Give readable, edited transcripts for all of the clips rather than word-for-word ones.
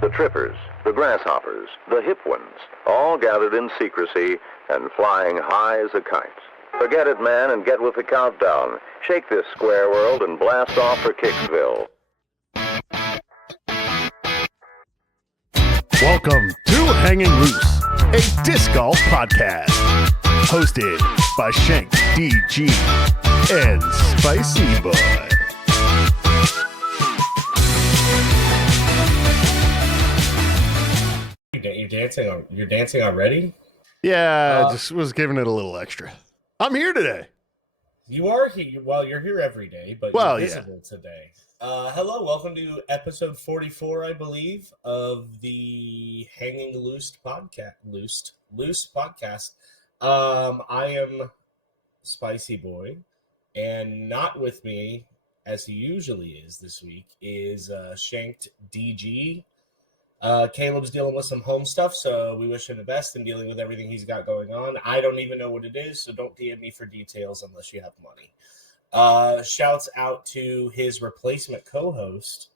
The trippers, the grasshoppers, the hip ones, all gathered in secrecy and flying high as a kite. Forget it, man, and get with the countdown. Shake this square world and blast off for Kicksville. Welcome to Hanging Loose, a disc golf podcast, hosted by ShankedDG and Spiicii Boy. You're dancing already? Yeah, just was giving it a little extra. I'm here today. You are here. Well, you're here every day, but you're visible today. Hello, welcome to episode 44, I believe, of the Hanging Loose podcast. Loose podcast. I am Spiicii Boy, and not with me, as he usually is this week, is ShankedDG. Caleb's dealing with some home stuff, so we wish him the best in dealing with everything he's got going on. I don't even know what it is, so don't DM me for details unless you have money. Shouts out to his replacement co-host,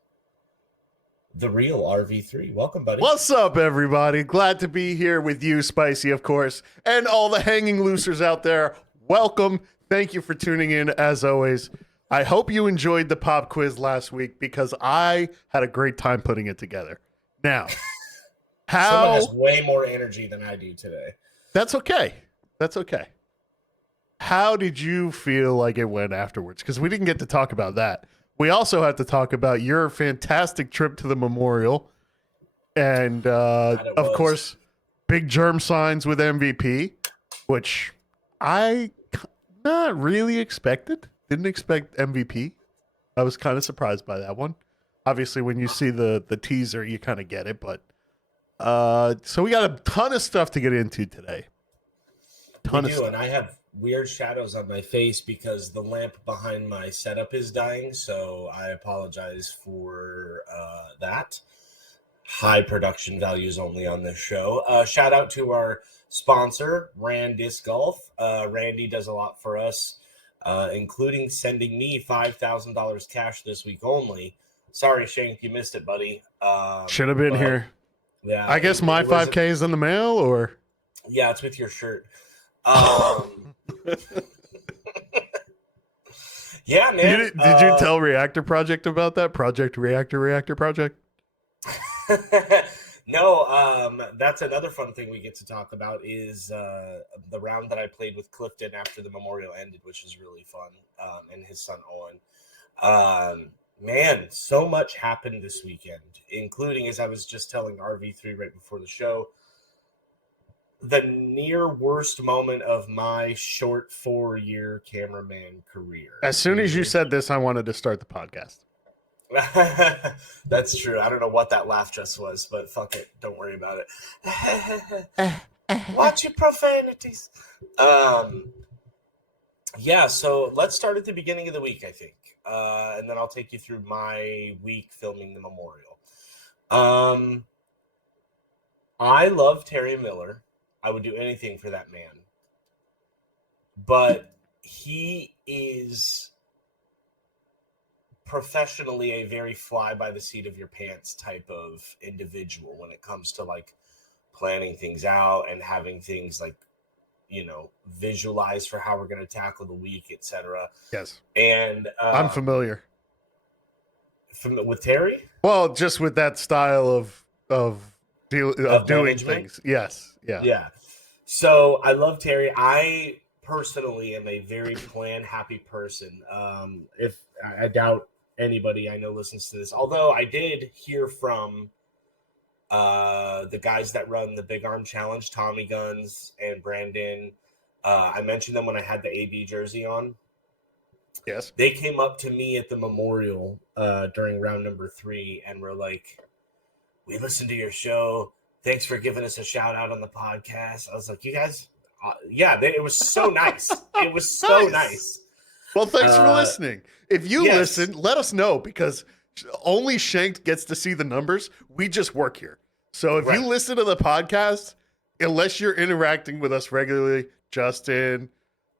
the real RV3. Welcome, buddy. What's up, everybody? Glad to be here with you, Spiicii, of course, and all the hanging loosers out there. Welcome. Thank you for tuning in, as always. I hope you enjoyed the pop quiz last week because I had a great time putting it together. Now, someone has way more energy than I do today. That's okay. That's okay. How did you feel like it went afterwards? Because we didn't get to talk about that. We also had to talk about your fantastic trip to the memorial. And, of course, big germ signs with MVP, which I not really expected. Didn't expect MVP. I was kind of surprised by that one. Obviously, when you see the teaser, you kind of get it. But so we got a ton of stuff to get into today. And I have weird shadows on my face because the lamp behind my setup is dying. So I apologize for that. High production values only on this show. Shout out to our sponsor, Rand Disc Golf. Randy does a lot for us, including sending me $5,000 cash this week only. Sorry, Shank, you missed it, buddy. Should have been here. Yeah, I guess my 5K is in the mail, or? Yeah, it's with your shirt. Yeah, man. Did you tell Reactor Project about that? Project Reactor Project? No, that's another fun thing we get to talk about is the round that I played with Clifton after the memorial ended, which was really fun, and his son Owen. Man, so much happened this weekend, including, as I was just telling RV3 right before the show, the near worst moment of my short 4-year cameraman career. As soon as you said this, I wanted to start the podcast. That's true. I don't know what that laugh just was, but fuck it. Don't worry about it. Watch your profanities. Yeah, so let's start at the beginning of the week, I think. And then I'll take you through my week filming the memorial. I love Terry Miller. I would do anything for that man. But he is professionally a very fly by the seat of your pants type of individual when it comes to like planning things out and having things like, you know, visualize for how we're going to tackle the week, etc. Yes. And I'm familiar. With Terry? Well, just with that style of doing management? Things. Yes. Yeah. Yeah. So I love Terry. I personally am a very plan happy person. If I doubt anybody I know listens to this, although I did hear from the guys that run the Big Arm Challenge, Tommy Guns and Brandon. I mentioned them when I had the AB jersey on. Yes. They came up to me at the memorial during round number 3 and were like, we listened to your show. Thanks for giving us a shout out on the podcast. I was like, you guys, it was so nice. It was so nice. Well, thanks for listening. If you listen, let us know because only Shanked gets to see the numbers. We just work here. So if you listen to the podcast, unless you're interacting with us regularly, Justin,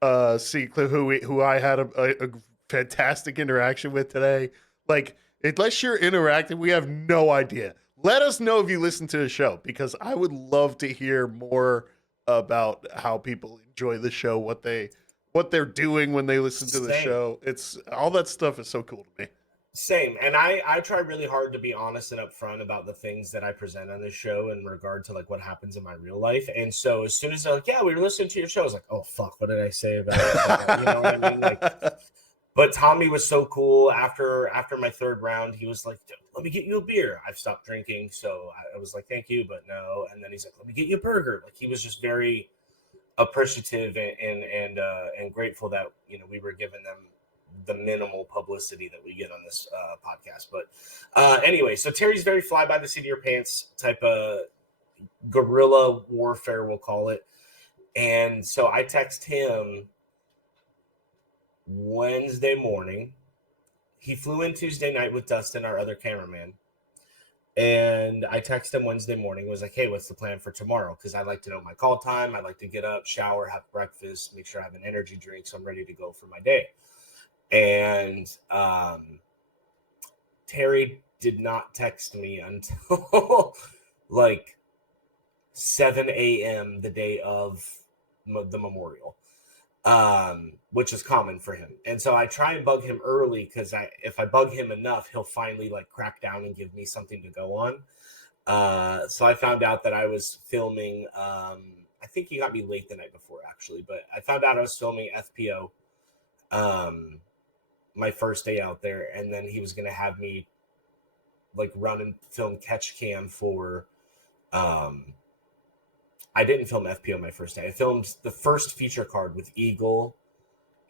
who I had a fantastic interaction with today, like unless you're interacting, we have no idea. Let us know if you listen to the show, because I would love to hear more about how people enjoy the show, what they're doing when they listen to the show. It's all that stuff is so cool to me. Same. And I try really hard to be honest and upfront about the things that I present on this show in regard to like what happens in my real life. And so as soon as they're like, yeah, we were listening to your show, I was like, oh fuck, what did I say about it? You know what I mean? Like, but Tommy was so cool. After my third round, he was like, let me get you a beer. I've stopped drinking. So I was like, thank you, but no. And then he's like, let me get you a burger. Like, he was just very appreciative and grateful that, you know, we were giving them the minimal publicity that we get on this podcast. But anyway, so Terry's very fly by the seat of your pants type of guerrilla warfare, we'll call it. And so I text him Wednesday morning. He flew in Tuesday night with Dustin, our other cameraman. And I texted him Wednesday morning, was like, hey, what's the plan for tomorrow? Because I like to know my call time. I like to get up, shower, have breakfast, make sure I have an energy drink so I'm ready to go for my day. And Terry did not text me until like 7 a.m. the day of the memorial, which is common for him. And so I try and bug him early, because if I bug him enough, he'll finally like crack down and give me something to go on. So I found out that I was filming. I think he got me late the night before, actually, but I found out I was filming FPO. My first day out there, and then he was going to have me like run and film catch cam for I didn't film FPO my first day. I filmed the first feature card with Eagle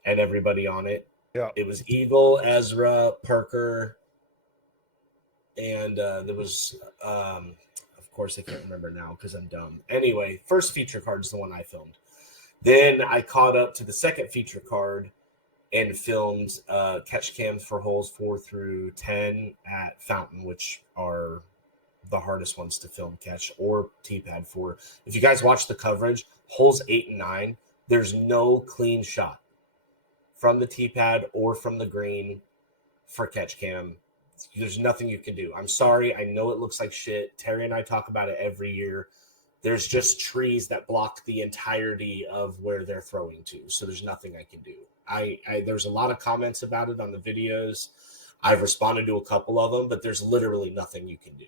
and everybody on it. Yeah, it was Eagle, Ezra, Parker, and there was of course I can't remember now because I'm dumb. Anyway, first feature card is the one I filmed. Then I caught up to the second feature card and filmed catch cams for holes 4 through 10 at Fountain, which are the hardest ones to film catch, or T-pad 4. If you guys watch the coverage, holes 8 and 9, there's no clean shot from the T-pad or from the green for catch cam. There's nothing you can do. I'm sorry. I know it looks like shit. Terry and I talk about it every year. There's just trees that block the entirety of where they're throwing to. So there's nothing I can do. There's a lot of comments about it on the videos. I've responded to a couple of them, but there's literally nothing you can do.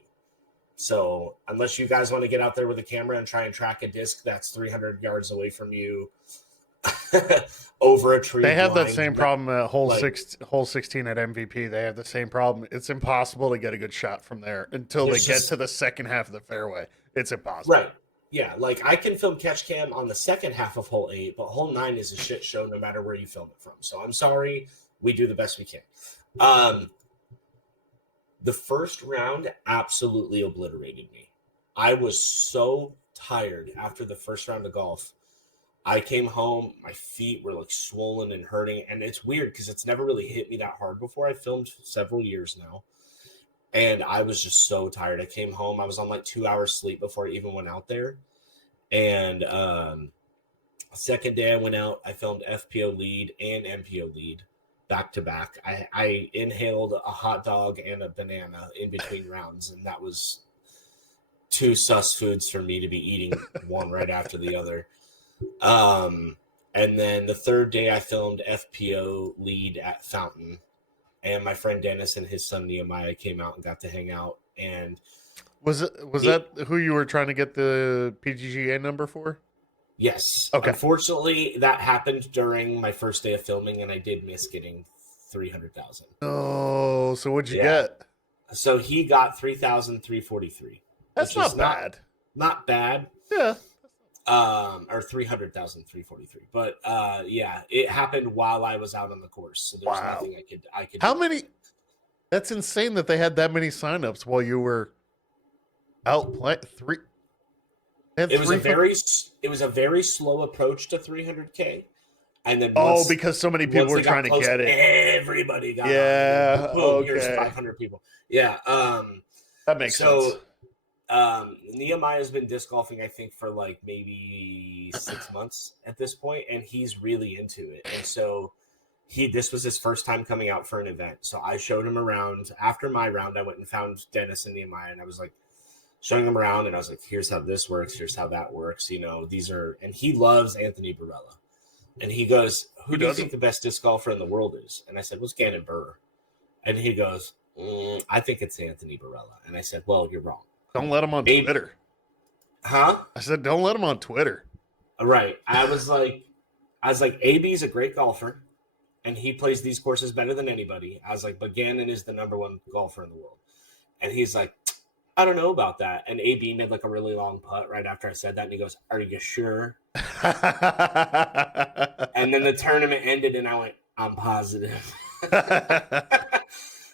So unless you guys want to get out there with a camera and try and track a disc that's 300 yards away from you over a tree. They have that same problem at hole 16 at MVP. They have the same problem. It's impossible to get a good shot from there until they get to the second half of the fairway. It's impossible. Right. Yeah, like I can film catch cam on the second half of hole 8, but hole 9 is a shit show no matter where you film it from. So I'm sorry. We do the best we can. The first round absolutely obliterated me. I was so tired after the first round of golf. I came home, my feet were like swollen and hurting. And it's weird because it's never really hit me that hard before. I filmed several years now. And I was just so tired. I came home. I was on like 2 hours sleep before I even went out there. And second day I went out, I filmed FPO lead and MPO lead back to back. I inhaled a hot dog and a banana in between rounds. And that was 2 sus foods for me to be eating one right after the other. And then the third day I filmed FPO lead at Fountain. And my friend Dennis and his son Nehemiah came out and got to hang out. And was that who you were trying to get the PGA number for? Yes. Okay. Unfortunately, that happened during my first day of filming, and I did miss getting 300,000. Oh, so what'd you get? So he got 3,343. That's not bad. Not bad. Yeah. Or 300,343. But yeah, it happened while I was out on the course. So there's nothing I could How do. many? That's insane that they had that many signups while you were out playing. It was a very slow approach to 300K. And then because so many people were trying to get it. Everybody got on. Boom, here's 500 people. Yeah. That makes sense. Nehemiah's been disc golfing, I think, for like maybe 6 months at this point, and he's really into it. And so this was his first time coming out for an event. So I showed him around. After my round, I went and found Dennis and Nehemiah, and I was like, showing him around, and I was like, here's how this works, here's how that works. These are, and he loves Anthony Barella. And he goes, who do you think the best disc golfer in the world is? And I said, well, it's Gannon Burr. And he goes, I think it's Anthony Barella. And I said, well, you're wrong. Don't let him on Twitter. Huh? I said, don't let him on Twitter. Right. I was like, AB's a great golfer, and he plays these courses better than anybody. I was like, but Gannon is the number one golfer in the world. And he's like, I don't know about that. And AB made like a really long putt right after I said that. And he goes, are you sure? And then the tournament ended, and I went, I'm positive.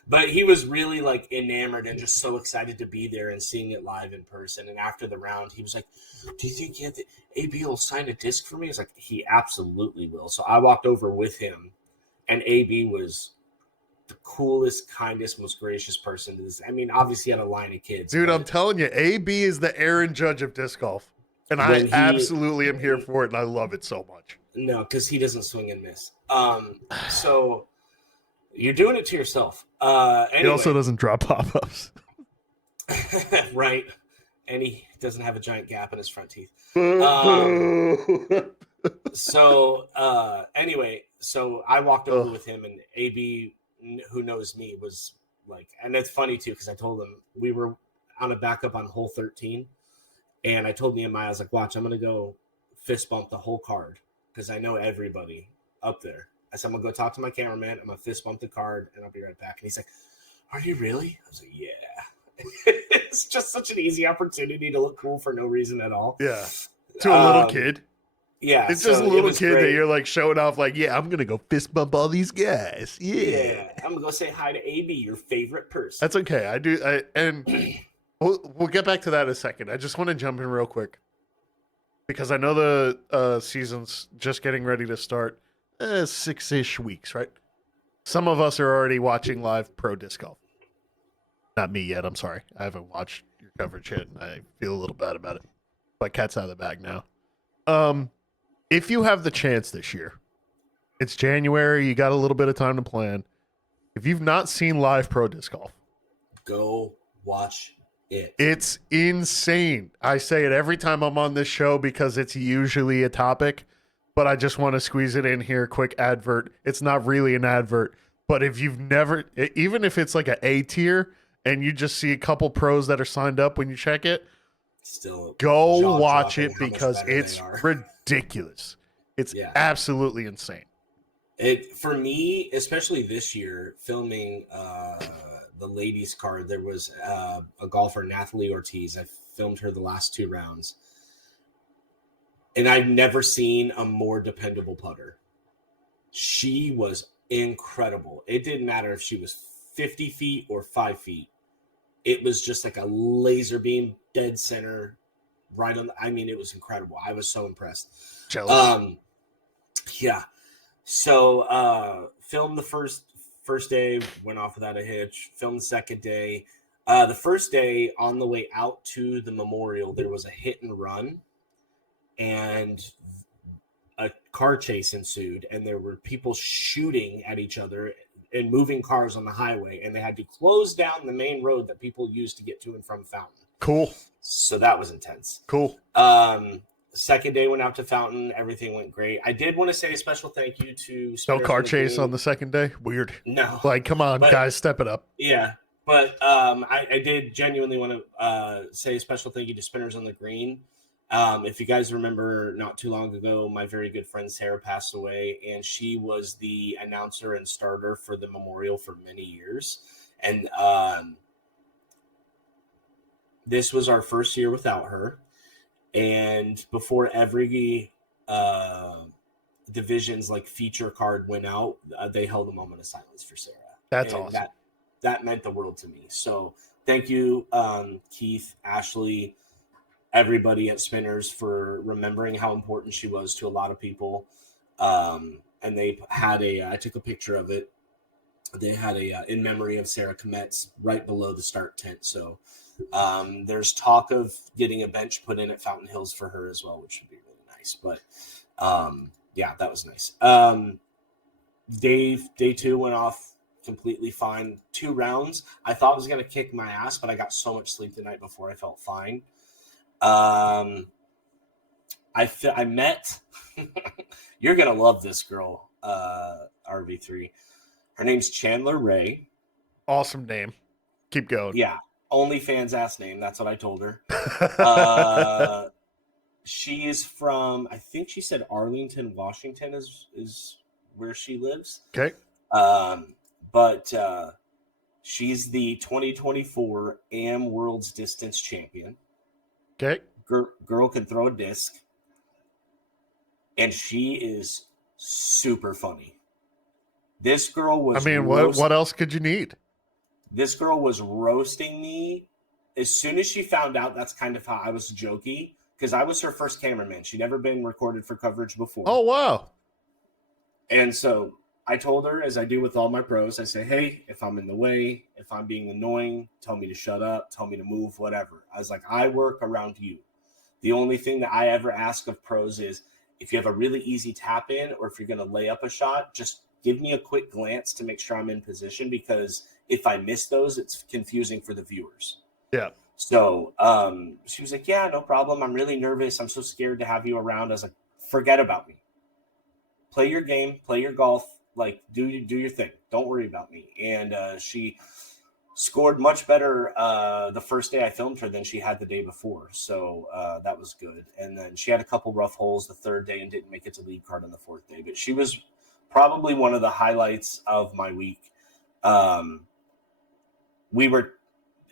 But he was really like enamored and just so excited to be there and seeing it live in person. And after the round, he was like, do you think AB will sign a disc for me? I was like, he absolutely will. So I walked over with him, and AB was the coolest, kindest, most gracious person to this. I mean, obviously he had a line of kids. Dude, I'm telling you, AB is the Aaron Judge of disc golf. And I absolutely am here for it, and I love it so much. No, because he doesn't swing and miss. So you're doing it to yourself. Anyway. He also doesn't drop pop-ups. Right. And he doesn't have a giant gap in his front teeth. Anyway, so I walked over with him, and AB, who knows me, was like, and it's funny too, because I told him we were on a backup on hole 13, and I told Nehemiah, I was like, watch, I'm going to go fist bump the whole card, because I know everybody up there. I said, I'm going to go talk to my cameraman, I'm going to fist bump the card, and I'll be right back. And he's like, are you really? I was like, yeah. It's just such an easy opportunity to look cool for no reason at all. Yeah. To a little kid. Yeah. It's just a little kid that you're like showing off like, yeah, I'm going to go fist bump all these guys. Yeah. I'm going to go say hi to AB, your favorite person. That's okay. And we'll get back to that in a second. I just want to jump in real quick because I know the season's just getting ready to start 6-ish weeks, right? Some of us are already watching live pro disc golf. Not me yet. I'm sorry. I haven't watched your coverage yet, and I feel a little bad about it. But cat's out of the bag now. If you have the chance this year, it's January. You got a little bit of time to plan. If you've not seen live pro disc golf, go watch it. It's insane. I say it every time I'm on this show because it's usually a topic, but I just want to squeeze it in here. Quick advert. It's not really an advert, but if you've never, even if it's like an A tier and you just see a couple pros that are signed up when you check it, still go watch it because it's ridiculous. It's absolutely insane. It for me, especially this year, filming the ladies card, there was a golfer, Nathalie Ortiz. I filmed her the last 2 rounds, and I've never seen a more dependable putter. She was incredible. It didn't matter if she was 50 feet or 5 feet. It was just like a laser beam, dead center, right on. I mean, it was incredible. I was so impressed. Jealous. Yeah. So, filmed the first day, went off without a hitch. Filmed the second day. The first day, on the way out to the memorial, there was a hit and run, and a car chase ensued, and there were people shooting at each other and moving cars on the highway, and they had to close down the main road that people used to get to and from Fountain. Cool. So that was intense. Cool. Second day went out to Fountain. Everything went great. I did want to say a special thank you to no car chase on the second day. Weird. No. Like, come on, guys, step it up. Yeah. But I did genuinely want to say a special thank you to Spinners on the Green. If you guys remember, not too long ago, my very good friend Sarah passed away, and she was the announcer and starter for the memorial for many years. And this was our first year without her. And before every division's like feature card went out, they held a moment of silence for Sarah. That's awesome. That meant the world to me. So thank you, Keith, Ashley, everybody at Spinners for remembering how important she was to a lot of people. And they had I took a picture of it. They had in memory of Sarah Kometz right below the start tent. So there's talk of getting a bench put in at Fountain Hills for her as well, which would be really nice. But yeah, that was nice. Day 2 went off completely fine. 2 rounds. I thought I was going to kick my ass, but I got so much sleep the night before I felt fine. I met, you're going to love this girl, RV3. Her name's Chandler Ray. Awesome name. Keep going. Yeah. OnlyFans ass name. That's what I told her. She is from, I think she said Arlington, Washington is where she lives. Okay. But she's the 2024 AM World's Distance Champion. Okay. Girl can throw a disc. And she is super funny. This girl was... I mean, what else could you need? This girl was roasting me. As soon as she found out, that's kind of how I was jokey. Because I was her first cameraman. She'd never been recorded for coverage before. Oh, wow. And so I told her, as I do with all my pros, I say, hey, if I'm in the way, if I'm being annoying, tell me to shut up, tell me to move, whatever. I was like, I work around you. The only thing that I ever ask of pros is if you have a really easy tap in or if you're going to lay up a shot, just give me a quick glance to make sure I'm in position, because if I miss those, it's confusing for the viewers. Yeah. So she was like, yeah, no problem. I'm really nervous. I'm so scared to have you around. I was like, forget about me. Play your game, play your golf, like do your thing. Don't worry about me. And she scored much better the first day I filmed her than she had the day before. So that was good. And then she had a couple rough holes the third day and didn't make it to lead card on the fourth day. But she was probably one of the highlights of my week. We were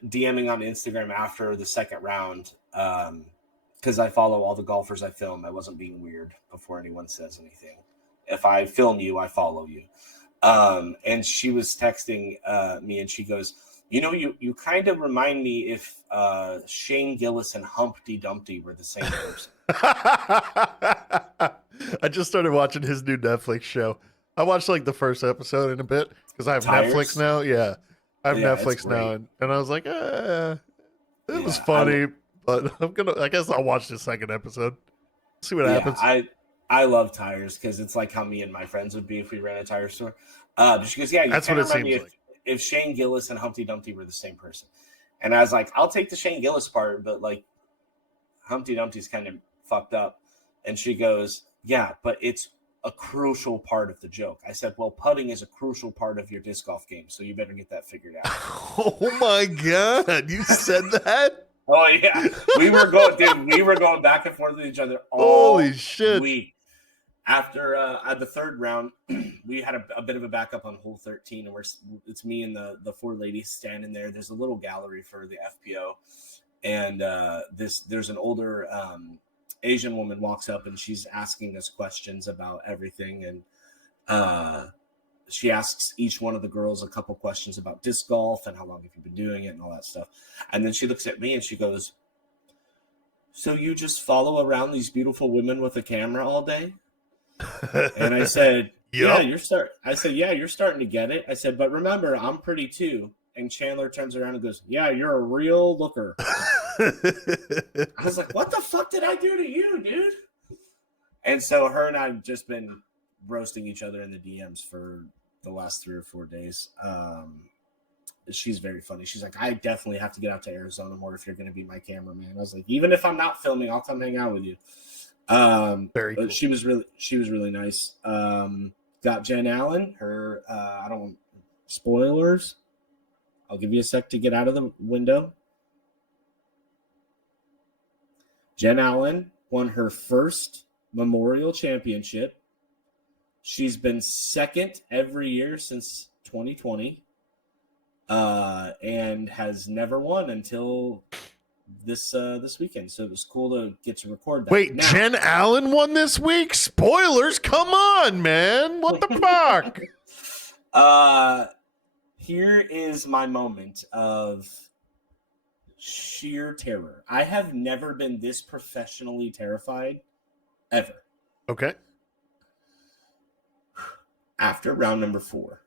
DMing on Instagram after the second round because I follow all the golfers I film. I wasn't being weird before anyone says anything. If I film you, I follow you. And she was texting me and she goes, you know, you kind of remind me if Shane Gillis and Humpty Dumpty were the same person. I just started watching his new Netflix show. I watched like the first episode in a bit because I have Netflix now. Yeah. I have Netflix now, and I was like, it was funny, but I guess I'll watch the second episode, see what happens. I love tires because it's like how me and my friends would be if we ran a tire store. But she goes, yeah, you that's what it seems like. If Shane Gillis and Humpty Dumpty were the same person. And I was like, I'll take the Shane Gillis part, but like Humpty Dumpty's kind of fucked up. And she goes, yeah, but it's a crucial part of the joke. I said, well, putting is a crucial part of your disc golf game, so you better get that figured out. Oh my God, you said that? Oh yeah, we were going back and forth with each other all week. After at the third round, we had a bit of a backup on hole 13, and it's me and the 4 ladies standing there. There's a little gallery for the FPO, and there's an older Asian woman walks up and she's asking us questions about everything, and she asks each one of the girls a couple questions about disc golf and how long have you been doing it and all that stuff. And then she looks at me and she goes, so you just follow around these beautiful women with a camera all day? And I said, yep. you're starting to get it. I said, but remember, I'm pretty too. And Chandler turns around and goes, yeah, you're a real looker. I was like, what the fuck did I do to you, dude? And so her and I have just been roasting each other in the DMs for the last 3 or 4 days. She's very funny. She's like, I definitely have to get out to Arizona more if you're going to be my cameraman. I was like, even if I'm not filming, I'll come hang out with you. Very cool. She was really nice. Got Jen Allen. Her, I don't want spoilers. I'll give you a sec to get out of the window. Jen Allen won her first Memorial Championship. She's been second every year since 2020, and has never won until this weekend. So it was cool to get to record that. Wait, now, Jen Allen won this week? Spoilers! Come on, man! What the fuck? Here is my moment of sheer terror. I have never been this professionally terrified ever. Okay. After round number 4,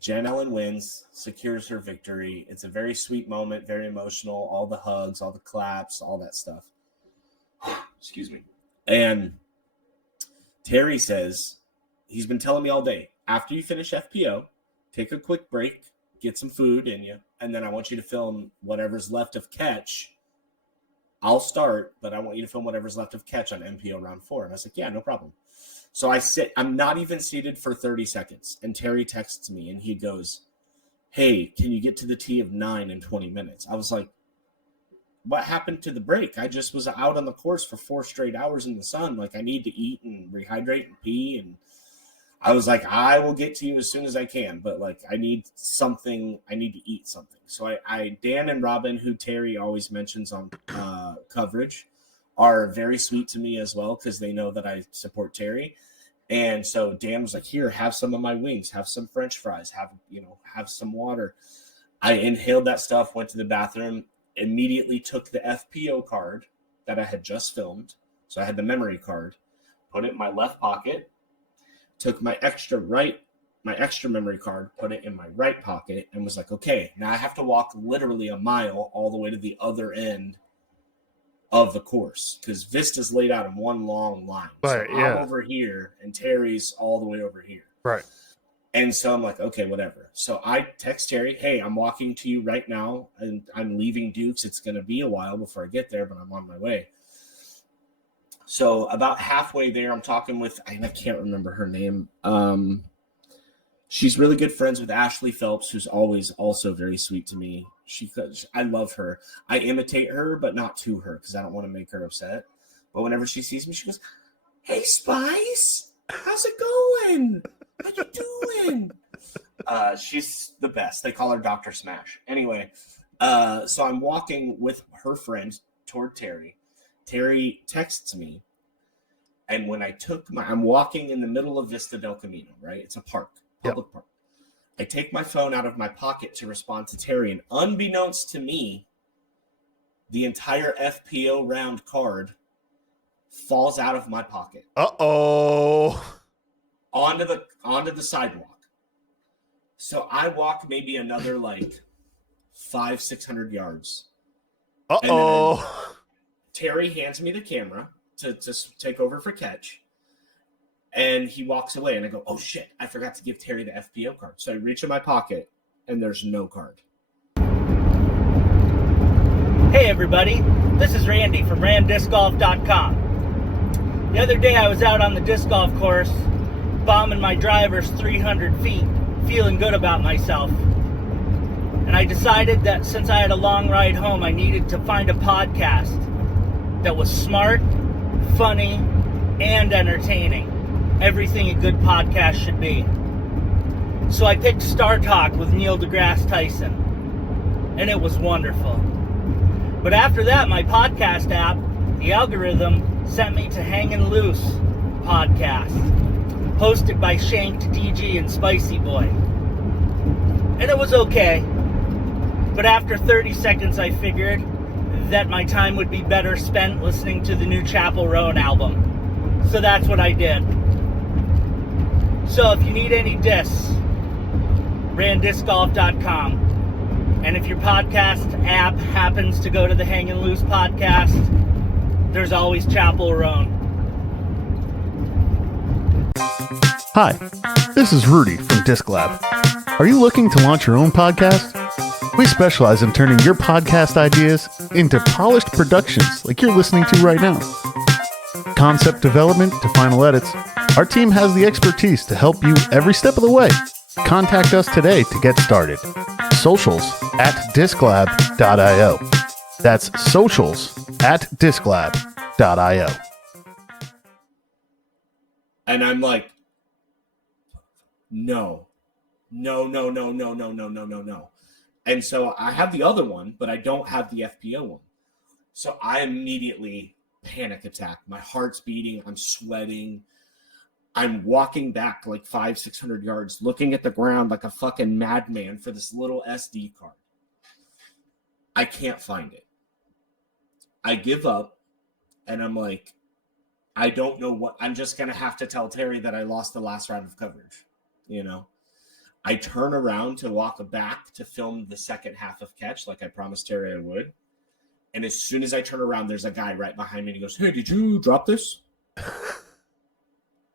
Jen Allen wins, secures her victory. It's a very sweet moment, very emotional. All the hugs, all the claps, all that stuff. Excuse me. And Terry says, he's been telling me all day, after you finish FPO, take a quick break, get some food in you, and then I want you to film whatever's left of catch. I'll start, but I want you to film whatever's left of catch on MPO round 4. And I was like, yeah, no problem. So I'm not even seated for 30 seconds. And Terry texts me and he goes, hey, can you get to the tee of 9 in 20 minutes? I was like, what happened to the break? I just was out on the course for 4 straight hours in the sun. Like, I need to eat and rehydrate and pee. And I was like, I will get to you as soon as I can. But, like, I need something. I need to eat something. So Dan and Robin, who Terry always mentions on coverage, are very sweet to me as well because they know that I support Terry. And so Dan was like, here, have some of my wings, have some French fries, have some water. I inhaled that stuff, went to the bathroom, immediately took the FPO card that I had just filmed. So I had the memory card, put it in my left pocket, took my extra memory card, put it in my right pocket, and was like, okay, now I have to walk literally a mile all the way to the other end of the course because Vista's laid out in one long line. Right, so I'm over here and Terry's all the way over here. Right. And so I'm like, okay, whatever. So I text Terry, hey, I'm walking to you right now and I'm leaving Duke's. It's going to be a while before I get there, but I'm on my way. So about halfway there, I'm talking with, I can't remember her name. She's really good friends with Ashley Phelps, who's always also very sweet to me. I love her. I imitate her, but not to her because I don't want to make her upset. But whenever she sees me, she goes, hey, Spice, how's it going? How you doing? She's the best. They call her Dr. Smash. Anyway, so I'm walking with her friend toward Terry. Terry texts me. And when I'm walking in the middle of Vista del Camino, right? It's a park, public park. I take my phone out of my pocket to respond to Terry, and unbeknownst to me, the entire FPO round card falls out of my pocket. Uh-oh. Onto the sidewalk. So I walk maybe another 500-600 yards. Uh-oh. Terry hands me the camera to take over for catch. And he walks away, and I go, oh, shit, I forgot to give Terry the FPO card. So I reach in my pocket, and there's no card. Hey, everybody. This is Randy from ramdiscgolf.com. The other day, I was out on the disc golf course, bombing my drivers 300 feet, feeling good about myself. And I decided that since I had a long ride home, I needed to find a podcast that was smart, funny, and entertaining. Everything a good podcast should be. So I picked Star Talk with Neil deGrasse Tyson, and it was wonderful. But after that, my podcast app, the algorithm, sent me to Hangin' Loose podcast, hosted by ShankedDG and Spiicii Boy. And it was okay, but after 30 seconds I figured that my time would be better spent listening to the new Chapel Roan album. So that's what I did. So if you need any discs, randiscgolf.com. And if your podcast app happens to go to the Hangin' Loose podcast, there's always Chapel Roan. Hi, this is Rudy from Disc Lab. Are you looking to launch your own podcast? We specialize in turning your podcast ideas into polished productions like you're listening to right now. Concept development to final edits, our team has the expertise to help you every step of the way. Contact us today to get started. Socials@disclab.io. That's socials@disclab.io. And I'm like, no. And so I have the other one, but I don't have the FPO one. So I immediately panic attack. My heart's beating. I'm sweating. I'm walking back 500-600 yards, looking at the ground like a fucking madman for this little SD card. I can't find it. I give up, and I'm like, I don't know what. I'm just going to have to tell Terry that I lost the last round of coverage, I turn around to walk back to film the second half of catch like I promised Terry I would. And as soon as I turn around, there's a guy right behind me and he goes, hey, did you drop this?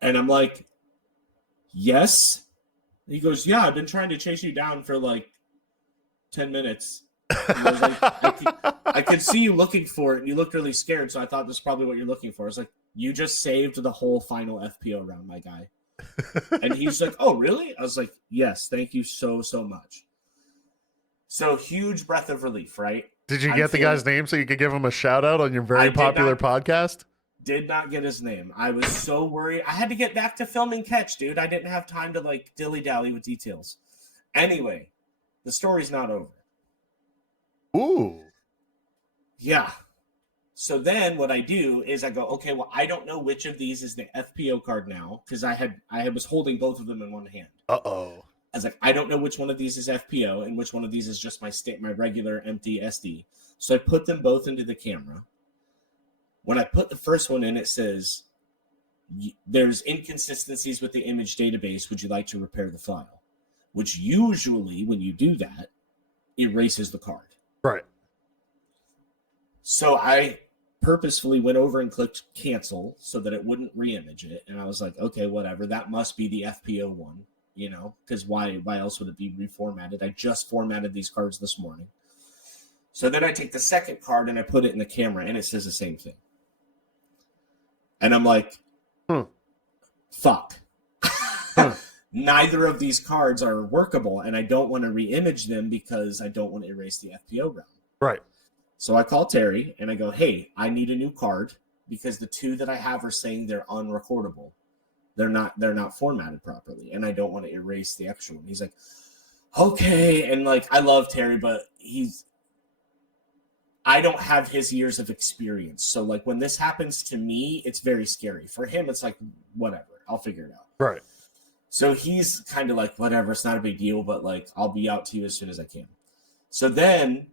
And I'm like, yes. He goes, yeah, I've been trying to chase you down for like 10 minutes. And I was like, I could see you looking for it, and you looked really scared, so I thought this is probably what you're looking for. I was like, you just saved the whole final FPO round, my guy. And he's like, oh, really? I was like, yes, thank you so much. So huge breath of relief, right? Did you get the guy's name so you could give him a shout out on your very popular podcast? Did not get his name. I was so worried. I had to get back to filming catch, dude. I didn't have time to like dilly-dally with details. Anyway, the story's not over. Ooh. Yeah. So then what I do is I go, okay, well, I don't know which of these is the FPO card now, because I was holding both of them in one hand. Uh-oh. I was like, I don't know which one of these is FPO and which one of these is just my regular empty SD. So I put them both into the camera. When I put the first one in, it says, there's inconsistencies with the image database. Would you like to repair the file? Which usually, when you do that, erases the card. Right. So I purposefully went over and clicked cancel so that it wouldn't re-image it. And I was like, okay, whatever. That must be the FPO one, you know, because why else would it be reformatted? I just formatted these cards this morning. So then I take the second card and I put it in the camera, and it says the same thing. And I'm like, fuck. Neither of these cards are workable, and I don't want to re-image them because I don't want to erase the FPO round. Right. So I call Terry and I go, hey, I need a new card because the two that I have are saying they're unrecordable. They're not formatted properly, and I don't want to erase the extra one. He's like, okay. And like, I love Terry, but I don't have his years of experience. So like when this happens to me, it's very scary. For him, it's like, whatever, I'll figure it out. Right. So he's kind of like, whatever, it's not a big deal, but like, I'll be out to you as soon as I can. So then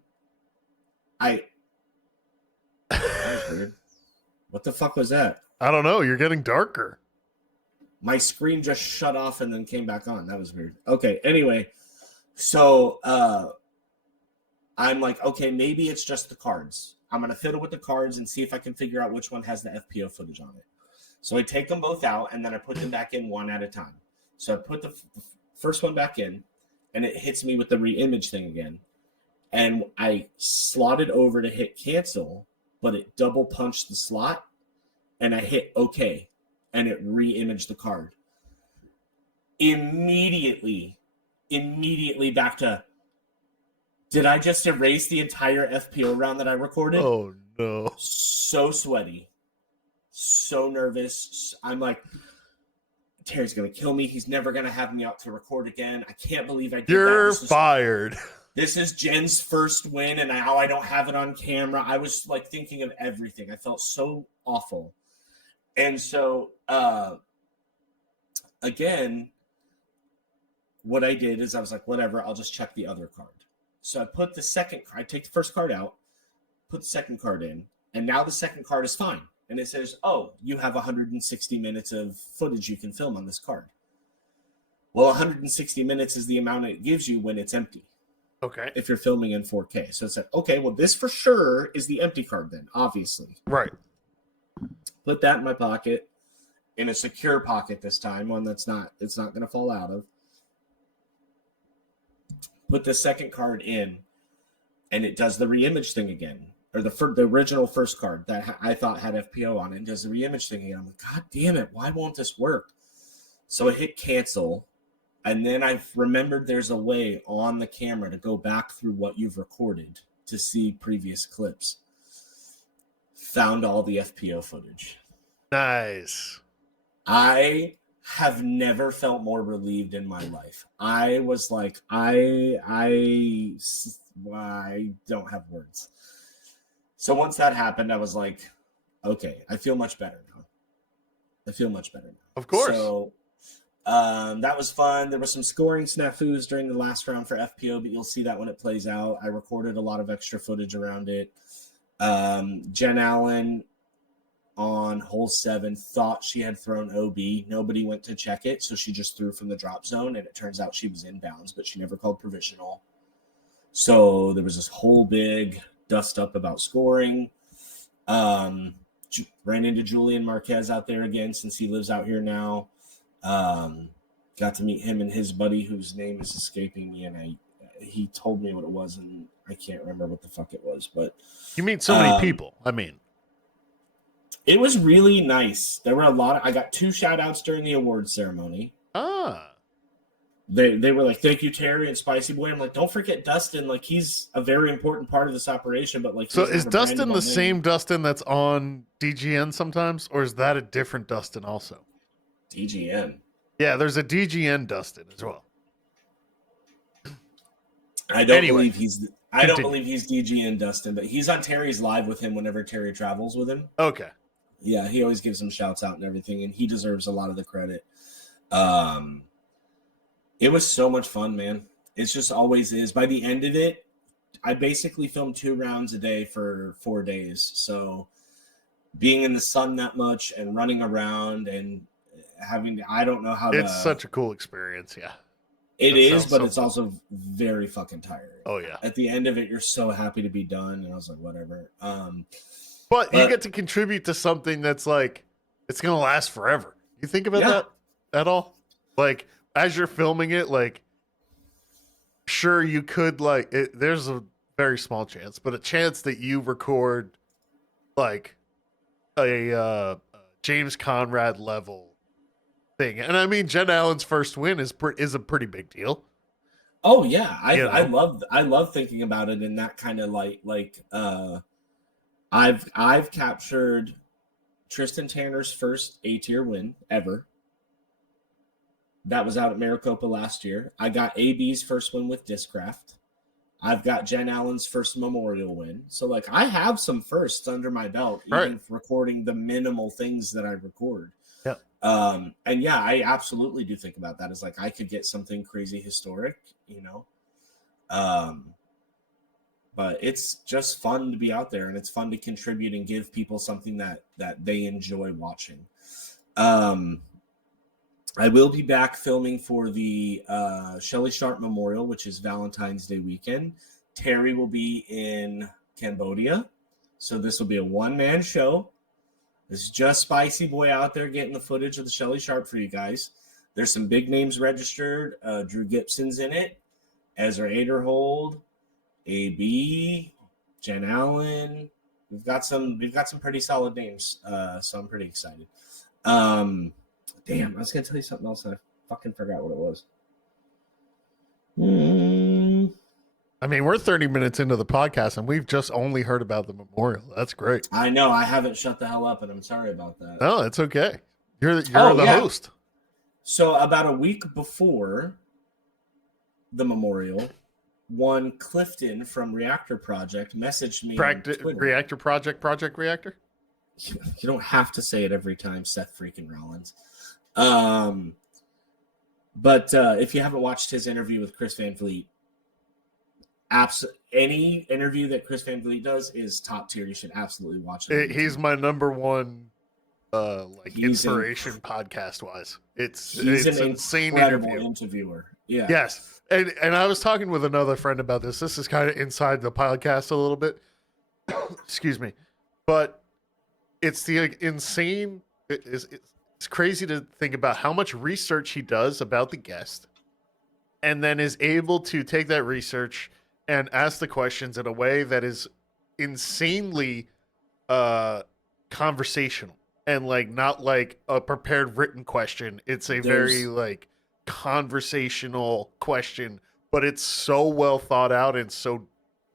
that was weird. What the fuck was that? I don't know. You're getting darker. My screen just shut off and then came back on. That was weird. Okay. Anyway, so I'm like, okay, maybe it's just the cards. I'm going to fiddle with the cards and see if I can figure out which one has the FPO footage on it. So I take them both out and then I put them back in one at a time. So I put the first one back in and it hits me with the re-image thing again. And I slotted over to hit cancel, but it double punched the slot and I hit OK and it re-imaged the card. Immediately back to, did I just erase the entire FPO round that I recorded? Oh, no. So sweaty. So nervous. I'm like, Terry's going to kill me. He's never going to have me out to record again. I can't believe I did that. You're fired. This is Jen's first win, and now I don't have it on camera. I was like thinking of everything. I felt so awful. And so, again, what I did is I was like, whatever, I'll just check the other card. So I put the second card, I take the first card out, put the second card in, and now the second card is fine. And it says, oh, you have 160 minutes of footage you can film on this card. Well, 160 minutes is the amount it gives you when it's empty. Okay. If you're filming in 4K. So it's like, okay, well, this for sure is the empty card then, obviously. Right. Put that in my pocket, in a secure pocket this time, one it's not going to fall out of. Put the second card in, and it does the re-image thing again. Or the original first card that I thought had FPO on it, and does the re-image thing again. I'm like, God damn it, why won't this work? So I hit cancel, and then I've remembered there's a way on the camera to go back through what you've recorded to see previous clips. Found all the FPO footage. Nice. I have never felt more relieved in my life. I was like, I don't have words. So once that happened, I was like, okay, I feel much better now. Of course. So that was fun. There were some scoring snafus during the last round for FPO, but you'll see that when it plays out. I recorded a lot of extra footage around it. Jen Allen on hole 7 thought she had thrown OB. Nobody went to check it, so she just threw from the drop zone, and it turns out she was inbounds, but she never called provisional. So there was this whole big dust up about scoring. Ran into Julian Marquez out there again since he lives out here now. Got got to meet him and his buddy, whose name is escaping me, and he told me what it was, and I can't remember what the fuck it was. But you meet so many people. I mean, it was really nice. There were a lot. I got 2 shout outs during the awards ceremony. They were like, thank you, Terry and Spiicii Boy. I'm like, don't forget Dustin. Like, he's a very important part of this operation. But like, so is Dustin the same Dustin that's on DGN sometimes, or is that a different Dustin also? DGN. Yeah, there's a DGN Dustin as well. I don't believe he's DGN Dustin, but he's on Terry's live with him whenever Terry travels with him. Okay. Yeah, he always gives him shouts out and everything, and he deserves a lot of the credit. It was so much fun, man. It's just always is. By the end of it, I basically filmed 2 rounds a day for 4 days. So being in the sun that much and running around and having, I don't know how it's such a cool experience. Yeah. It is, but it's also very fucking tiring. Oh yeah. At the end of it, you're so happy to be done. And I was like, whatever. But you get to contribute to something that's like, it's going to last forever. You think about that at all? Like, as you're filming it, like, sure, you could, like, there's a very small chance, but a chance that you record, like, a James Conrad level thing. And I mean, Jen Allen's first win is a pretty big deal. Oh, yeah. I love thinking about it in that kind of light. Like, I've captured Tristan Tanner's first A-tier win ever. That was out at Maricopa last year. I got AB's first win with Discraft. I've got Jen Allen's first Memorial win. So, like, I have some firsts under my belt, even recording the minimal things that I record. Yeah. And yeah, I absolutely do think about that. It's like, I could get something crazy historic, you know? But it's just fun to be out there, and it's fun to contribute and give people something that they enjoy watching. I will be back filming for the Shelley Sharp Memorial, which is Valentine's Day weekend. Terry will be in Cambodia, so this will be a one-man show. This is just Spiicii Boy out there getting the footage of the Shelley Sharp for you guys. There's some big names registered. Drew Gibson's in it, Ezra Aderhold, AB, Jen Allen. We've got some pretty solid names, so I'm pretty excited. Damn, I was going to tell you something else, and I fucking forgot what it was. I mean, we're 30 minutes into the podcast, and we've just only heard about the memorial. That's great. I know. I haven't shut the hell up, and I'm sorry about that. No, it's okay. You're the host. So about a week before the memorial, one Clifton from Reactor Project messaged me on Twitter. Reactor Project Reactor? You don't have to say it every time, Seth freaking Rollins. But if you haven't watched his interview with Chris Van Vliet, any interview that Chris Van Vliet does is top tier. You should absolutely watch it. He's my number one inspiration podcast wise. It's an insane interviewer. Yeah. Yes. And I was talking with another friend about this. This is kind of inside the podcast a little bit. Excuse me. But it's the insane. It's crazy to think about how much research he does about the guest, and then is able to take that research and ask the questions in a way that is insanely conversational and like not like a prepared written question. It's a very like conversational question, but it's so well thought out and so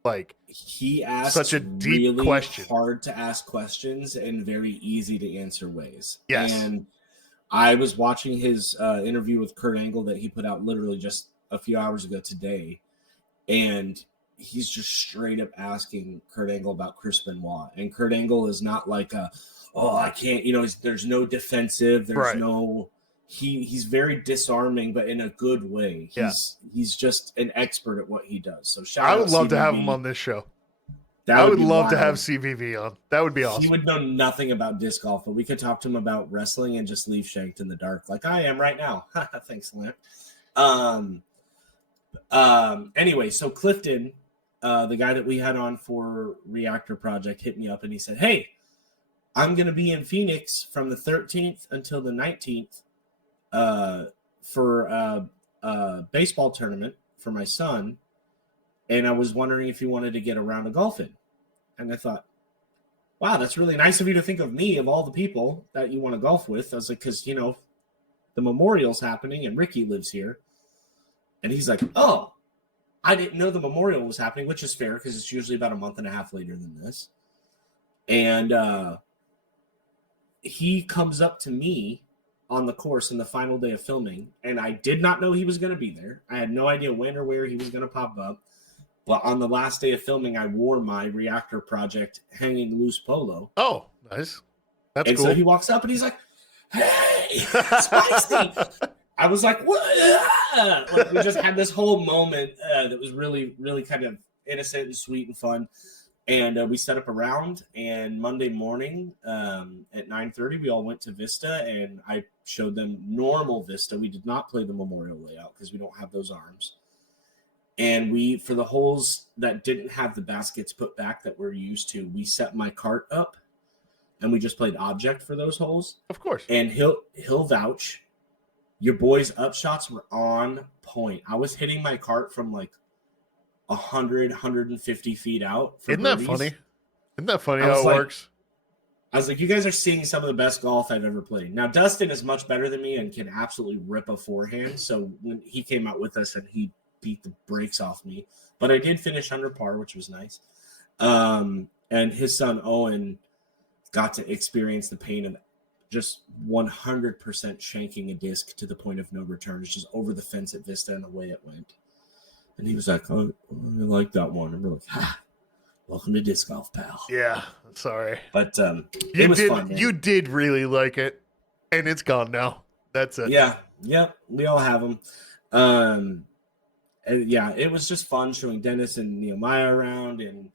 like he asks such a deep really question, hard to ask questions in very easy to answer ways. Yes. And I was watching his interview with Kurt Angle that he put out literally just a few hours ago today, and he's just straight up asking Kurt Angle about Chris Benoit. And Kurt Angle is not like I can't, there's no defensive, there's no. He's very disarming, but in a good way. He's just an expert at what he does. So I would love to have him on this show. I would love to have CVV on. That would be awesome. He would know nothing about disc golf, but we could talk to him about wrestling and just leave shanked in the dark like I am right now. Thanks, Lamp. Anyway, so Clifton, the guy that we had on for Reactor Project, hit me up and he said, hey, I'm going to be in Phoenix from the 13th until the 19th for a baseball tournament for my son, and I was wondering if he wanted to get a round of golf in. And I thought, wow, that's really nice of you to think of me, of all the people that you want to golf with. I was like, because, the memorial's happening and Ricky lives here. And he's like, oh, I didn't know the memorial was happening, which is fair because it's usually about a month and a half later than this. And he comes up to me on the course in the final day of filming, and I did not know he was going to be there. I had no idea when or where he was going to pop up. But on the last day of filming, I wore my Reactor Project Hanging Loose polo. Oh, nice. That's and cool. So he walks up and he's like, hey, Spiicii. I was like, what? Like, we just had this whole moment that was really, really kind of innocent and sweet and fun. And we set up a round. And Monday morning at 9:30, we all went to Vista. And I showed them normal Vista. We did not play the Memorial layout because we don't have those arms. And we, for the holes that didn't have the baskets put back that we're used to, we set my cart up and we just played object for those holes. Of course. And he'll vouch. Your boys' upshots were on point. I was hitting my cart from like 100, 150 feet out. Isn't that funny? Isn't that funny how it works? I was like, you guys are seeing some of the best golf I've ever played. Now, Dustin is much better than me and can absolutely rip a forehand. So when he came out with us and he beat the brakes off me, but I did finish under par, which was nice. And his son Owen got to experience the pain of just 100% shanking a disc to the point of no return. It's just over the fence at Vista and away it went. And he was like, oh, I like that one. And we're like, welcome to disc golf, pal. Yeah, sorry. But it was fun. Man. You did really like it, and it's gone now. That's it. Yeah, yep. We all have them. And yeah, it was just fun showing Dennis and Nehemiah around and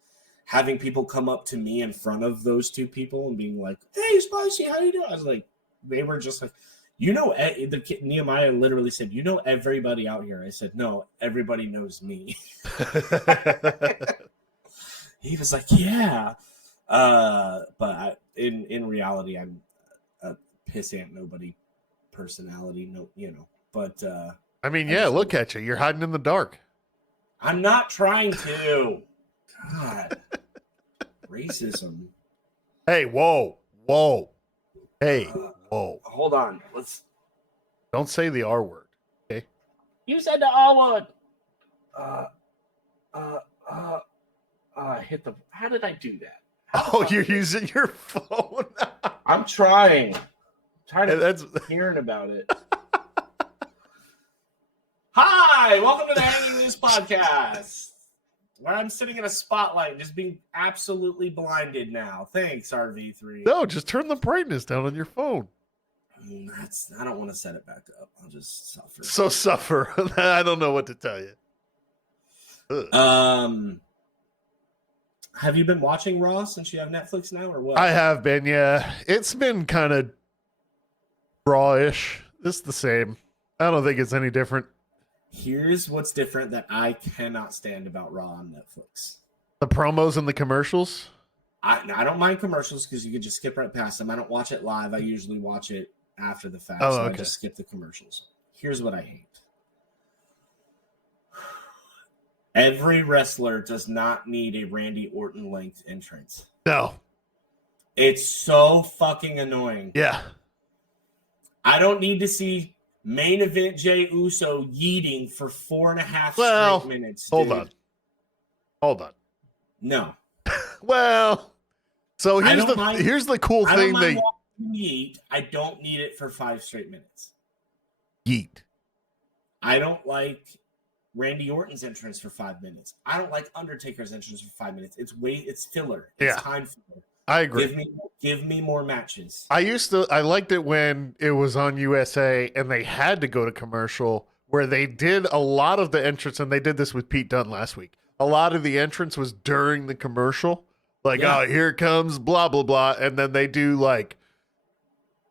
having people come up to me in front of those two people and being like, hey, Spiicii, how you doing? I was like, they were just like, the kid, Nehemiah literally said, everybody out here. I said, no, everybody knows me. He was like, yeah. But in reality, I'm a pissant nobody personality, but I mean, yeah, look at you. You're hiding in the dark. I'm not trying to. God. Racism. Hey, whoa. Hey, whoa. Hold on. Don't say the R word, okay? You said the R word. Hit the... How did I do that? You're using your phone? I'm trying. That's hearing about it. Hi, welcome to the Hanging Loose podcast, where I'm sitting in a spotlight just being absolutely blinded now. Thanks, RV3. No, just turn the brightness down on your phone. I don't want to set it back up. I'll just suffer. So suffer. I don't know what to tell you. Ugh. Have you been watching Raw since you have Netflix now, or what? I have been, yeah. It's been kind of raw-ish. It's the same. I don't think it's any different. Here's what's different that I cannot stand about Raw on Netflix. The promos and the commercials? I don't mind commercials because you can just skip right past them. I don't watch it live. I usually watch it after the fact, so I just skip the commercials. Here's what I hate. Every wrestler does not need a Randy Orton length entrance. No. It's so fucking annoying. Yeah. I don't need to see main event Jey Uso yeeting for 4.5 straight minutes. Hold on. No. Well, so here's the cool thing. Yeet. I don't need it for 5 straight minutes. Yeet. I don't like Randy Orton's entrance for 5 minutes. I don't like Undertaker's entrance for 5 minutes. It's filler. It's time filler. I agree. Give me more matches. I liked it when it was on USA and they had to go to commercial where they did a lot of the entrance, and they did this with Pete Dunne last week. A lot of the entrance was during the commercial. Like, oh, here comes blah, blah, blah. And then they do like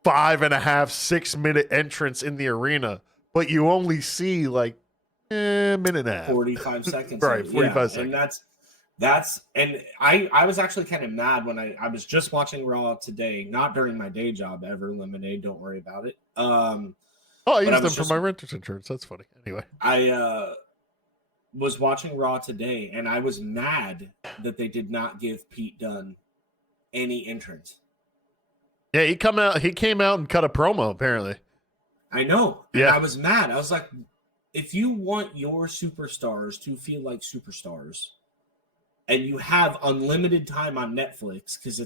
5.5, 6 minute entrance in the arena, but you only see like a minute and a half. 45 seconds. Right, 45 seconds. And that's and I was actually kind of mad when I was just watching Raw today, not during my day job ever, Lemonade, don't worry about it. Oh, I use them for my renter's insurance. That's funny. Anyway. I was watching Raw today, and I was mad that they did not give Pete Dunne any entrance. Yeah, he came out and cut a promo, apparently. I know. And yeah. I was mad. I was like, if you want your superstars to feel like superstars, and you have unlimited time on Netflix, because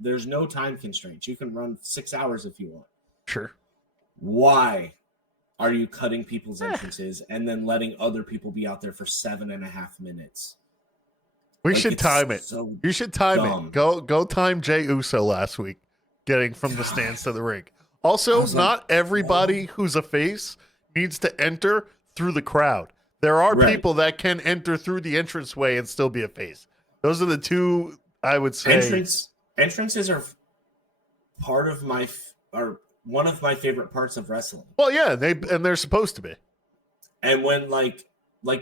there's no time constraints. You can run 6 hours if you want. Sure. Why are you cutting people's entrances and then letting other people be out there for 7.5 minutes? We should time it. So you should time it. Go time Jey Uso last week, getting from the stands to the ring. Also, not everybody who's a face needs to enter through the crowd. There are people that can enter through the entranceway and still be a face. Those are the two, I would say. Entrances are part of one of my favorite parts of wrestling. Well, yeah, they're supposed to be. And when like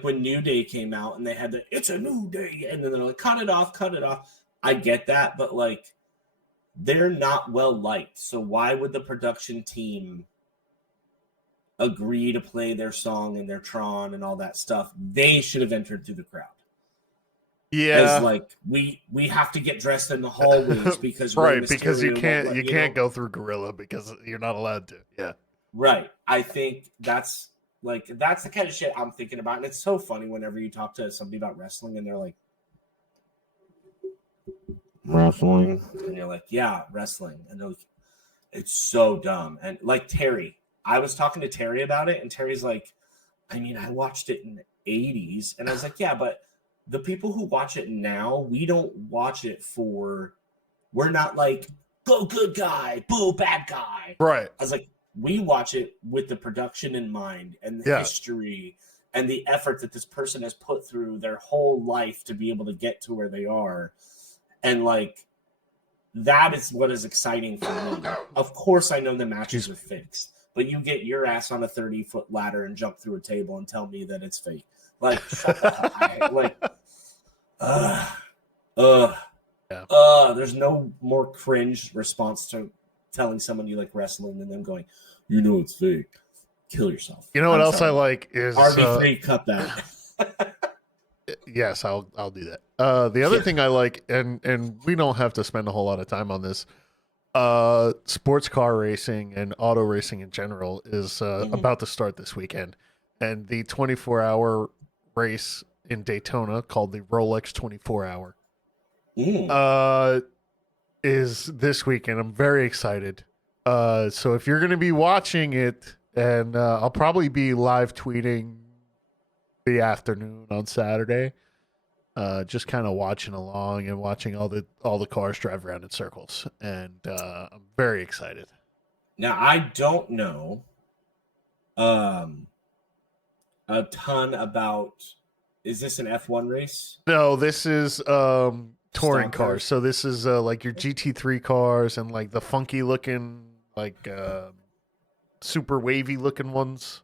when New Day came out and they had it's a new day, and then they're like, cut it off. I get that, but like, they're not well liked. So why would the production team agree to play their song and their Tron and all that stuff? They should have entered through the crowd. Yeah, as like we have to get dressed in the hallways because because you can't go through Gorilla because you're not allowed to. Yeah, right. I think that's the kind of shit I'm thinking about, and it's so funny whenever you talk to somebody about wrestling and they're like, wrestling, and you're like, yeah, wrestling, and they're like, it's so dumb. And like Terry, I was talking to Terry about it, and Terry's like, I mean, I watched it in the 80s, and I was like, yeah, but the people who watch it now, we don't watch it we're not like, go good guy, boo bad guy. Right. I was like, we watch it with the production in mind and the history and the effort that this person has put through their whole life to be able to get to where they are. And like, that is what is exciting for me. Of course, I know the matches are fixed, but you get your ass on a 30-foot ladder and jump through a table and tell me that it's fake. Like, shut the hell up. There's no more cringe response to telling someone you like wrestling than them going, you know it's fake. Kill yourself. You know what else I like is RV3, cut that. Yes, I'll do that. The other thing I like, and we don't have to spend a whole lot of time on this, sports car racing and auto racing in general is about to start this weekend. And the 24-hour race in Daytona called the Rolex 24-hour is this weekend. I'm very excited. So if you're going to be watching it, and I'll probably be live tweeting the afternoon on Saturday, just kind of watching along and watching all the cars drive around in circles, and I'm very excited. Now I don't know a ton about. Is this an F1 race? No, this is touring cars. So this is like your GT3 cars and like the funky looking, like super wavy looking ones.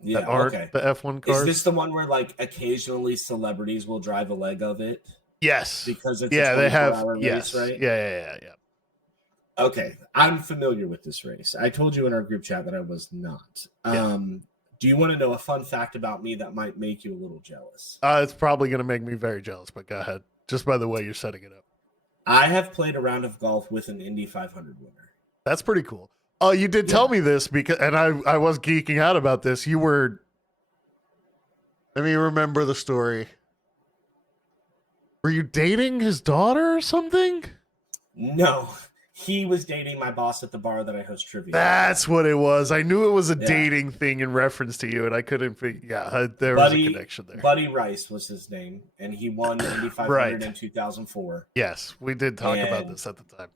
Yeah, that aren't the F1 cars. Is this the one where like occasionally celebrities will drive a leg of it? Yes. Because it's a 24-hour race, right? Yeah. Okay. I'm familiar with this race. I told you in our group chat that I was not. Do you want to know a fun fact about me that might make you a little jealous? It's probably going to make me very jealous, but go ahead. Just by the way you're setting it up. I have played a round of golf with an Indy 500 winner. That's pretty cool. Oh, you did tell me this because, and I was geeking out about this. You were. Let me remember the story. Were you dating his daughter or something? No, he was dating my boss at the bar that I host trivia. That's what it was. I knew it was a dating thing in reference to you, and I couldn't figure. Yeah, there was a connection there. Buddy Rice was his name, and he won the Indy 500 in 2004. Yes, we did talk about this at the time.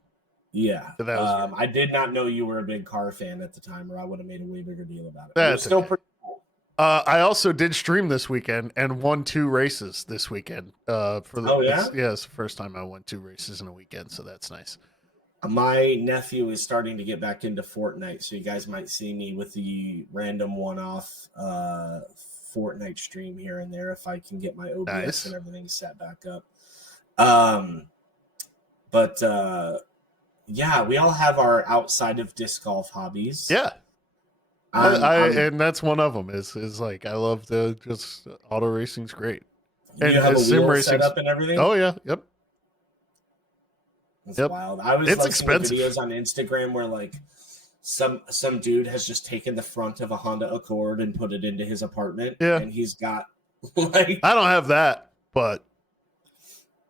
Yeah, I did not know you were a big car fan at the time, or I would have made a way bigger deal about it. That's still pretty cool. I also did stream this weekend and won 2 races this weekend. It's the first time I won 2 races in a weekend, so that's nice. My nephew is starting to get back into Fortnite, so you guys might see me with the random one-off Fortnite stream here and there if I can get my OBS and everything set back up. Yeah, we all have our outside of disc golf hobbies. Yeah. And that's one of them. Is like I love the just auto racing's great. And you have a sim wheel racing set up and everything. Oh yeah, yep. That's wild. I was it's like expensive. seeing videos on Instagram where like some dude has just taken the front of a Honda Accord and put it into his apartment. Yeah, and he's got like I don't have that, but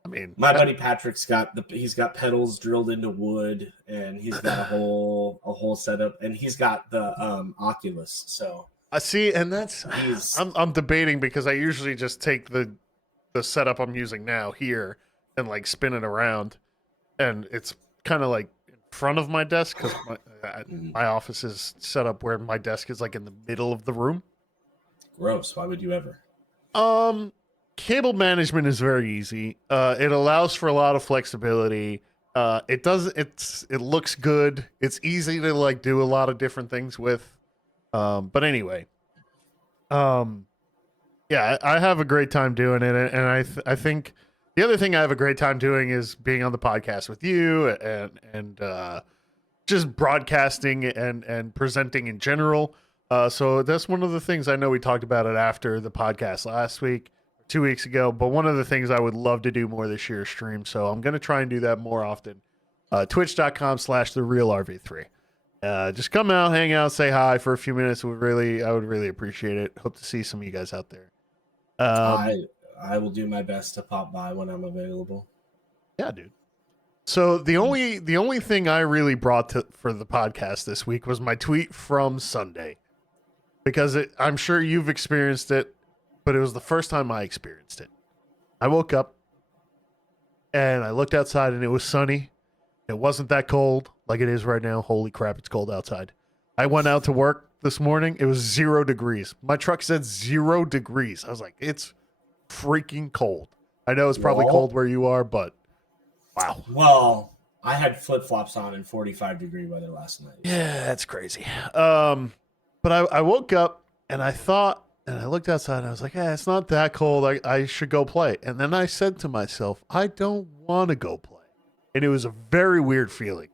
I mean, my buddy Patrick's got he's got pedals drilled into wood, and he's got a whole setup, and he's got the Oculus. So I see, and that's I'm debating because I usually just take the setup I'm using now here and like spin it around, and it's kind of like in front of my desk because my office is set up where my desk is like in the middle of the room. Gross. Why would you ever? Cable management is very easy. It allows for a lot of flexibility. It looks good. It's easy to like do a lot of different things with. But anyway, yeah, I have a great time doing it, and I think the other thing I have a great time doing is being on the podcast with you and just broadcasting and presenting in general. So that's one of the things I know we talked about it after the podcast last week, 2 weeks ago. But one of the things I would love to do more this year is stream. So I'm going to try and do that more often. Twitch.com/TheRealRV3. Just come out, hang out, say hi for a few minutes. I would really appreciate it. Hope to see some of you guys out there. I will do my best to pop by when I'm available. Yeah, dude. So the only thing I really brought for the podcast this week was my tweet from Sunday, because I'm sure you've experienced it, but it was the first time I experienced it. I woke up and I looked outside and it was sunny. It wasn't that cold like it is right now. Holy crap, it's cold outside. I went out to work this morning. It was 0 degrees. My truck said 0 degrees. I was like, it's freaking cold. I know it's probably cold where you are, but wow. Well, I had flip-flops on in 45-degree weather last night. Yeah, that's crazy. But I woke up and I thought, and I looked outside and I was like, it's not that cold. I should go play. And then I said to myself, I don't want to go play. And it was a very weird feeling.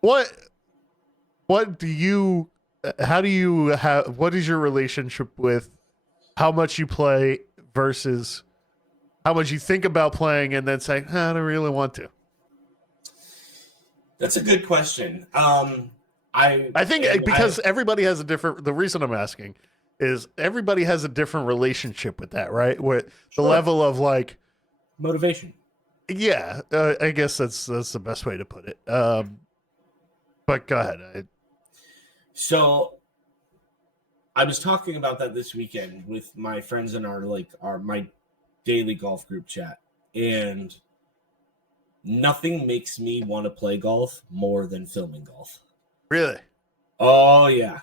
What is your relationship with how much you play versus how much you think about playing and then saying, I don't really want to? That's a good question. I think because everybody has a different, the reason I'm asking is everybody has a different relationship with that, right? With the level of like motivation. Yeah, I guess that's the best way to put it. But go ahead. So I was talking about that this weekend with my friends in my daily golf group chat, and nothing makes me want to play golf more than filming golf. Really? Oh yeah.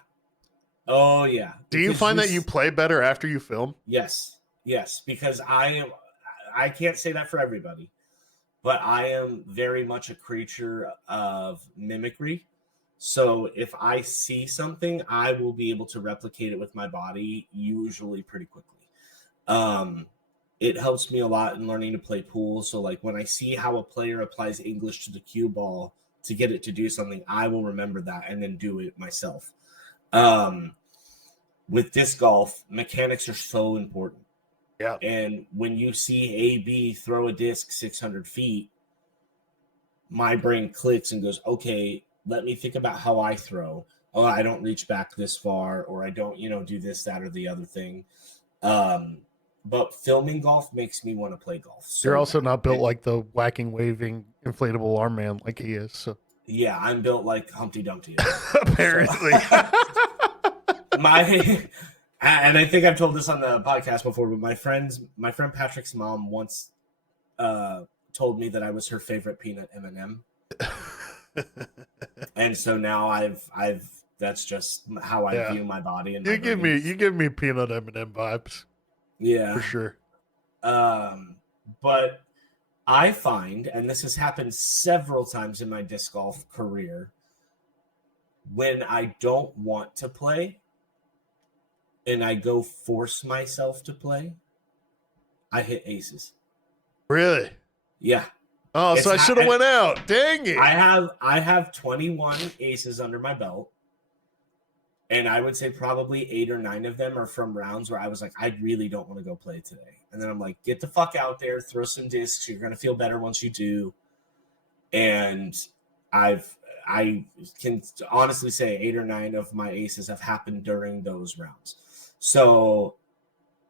Do you find that you play better after you film? Yes, because I can't say that for everybody, but I am very much a creature of mimicry. So if I see something, I will be able to replicate it with my body, usually pretty quickly. It helps me a lot in learning to play pool. So like when I see how a player applies English to the cue ball to get it to do something, I will remember that and then do it myself. With disc golf, mechanics are so important. Yeah. And when you see AB throw a disc 600 feet, my brain clicks and goes, okay, let me think about how I throw. Oh, I don't reach back this far, or I don't, do this, that, or the other thing. But filming golf makes me want to play golf. So you're also not built like the whacking, waving, inflatable arm man like he is. So yeah, I'm built like Humpty Dumpty. Apparently. And I think I've told this on the podcast before, but my friend Patrick's mom once told me that I was her favorite peanut M&M. And so now I've that's just how I view my body. And you give me peanut M&M vibes. Yeah, for sure. But I find, and this has happened several times in my disc golf career, when I don't want to play and I go force myself to play, I hit aces. Really? Yeah. Oh, so I should have went out. Dang it. I have 21 aces under my belt. And I would say probably 8 or 9 of them are from rounds where I was like, I really don't want to go play today. And then I'm like, get the fuck out there, throw some discs. You're going to feel better once you do. And I can honestly say 8 or 9 of my aces have happened during those rounds. So